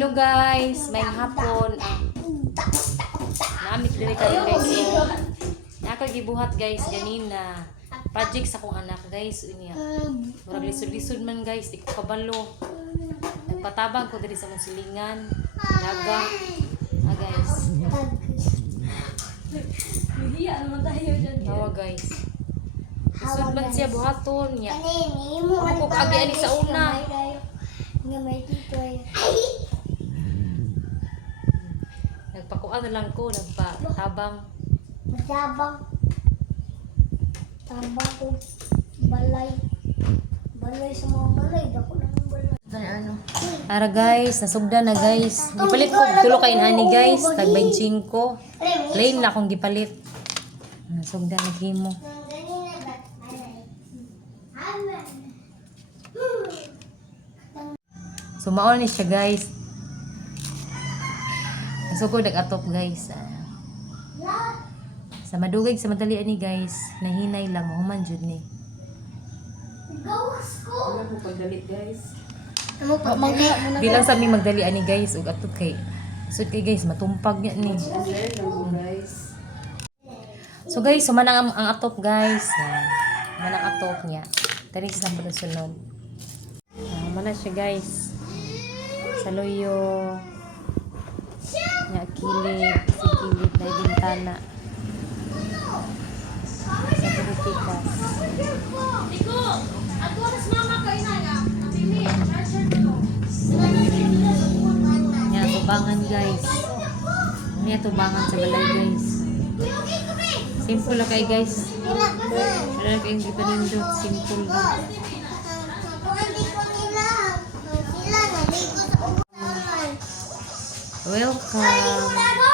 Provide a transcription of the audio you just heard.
Hello guys, may hapon. Namit diri kayo guys. Nako gibuhat guys ganina. Project sa akong anak guys unya. Murag lisod-lisod man guys, di ko kabalo. Nagpatabang ko diri sa musilingan. Daga. Guys. Hiya naman tayo dyan. Tawa guys. Lisod man siya buhaton niya. Ako kagi ani sa una. Nagpakuan na lang ko, nagpatabang. Matabang. Tabang ko. Balay. Balay sa mga balay. Dako na ng balay. Ano? Ara guys, nasugda na guys. Gipalit ko tulo kay ani guys, tag 25 ko. Plain na akong gipalit. Nasugda na himo. Sumaon ni siya guys. Nasugod nag-atop guys. Sa madugay sa madali ani guys, nahinay lang human jud ni. Gawas ko. Wala mo pagdalit guys. Ano pa Bilang sa aming magdali ani guys, ug atop kay sud kay guys matumpag niya ni. Guys. So guys, sumanang ang atop guys. Manang atop niya. Tari sa sunod. Mana siya guys. Saloyo. Nya kilid, si kilid na bintana. Sa politikas. Iko, ako na mama kay nana. Amili, charger ko. Nya tubangan guys. Nya tubangan sa balay guys. Simple lang kay guys. Wala kayong gipanindot. Simple lang. Welcome.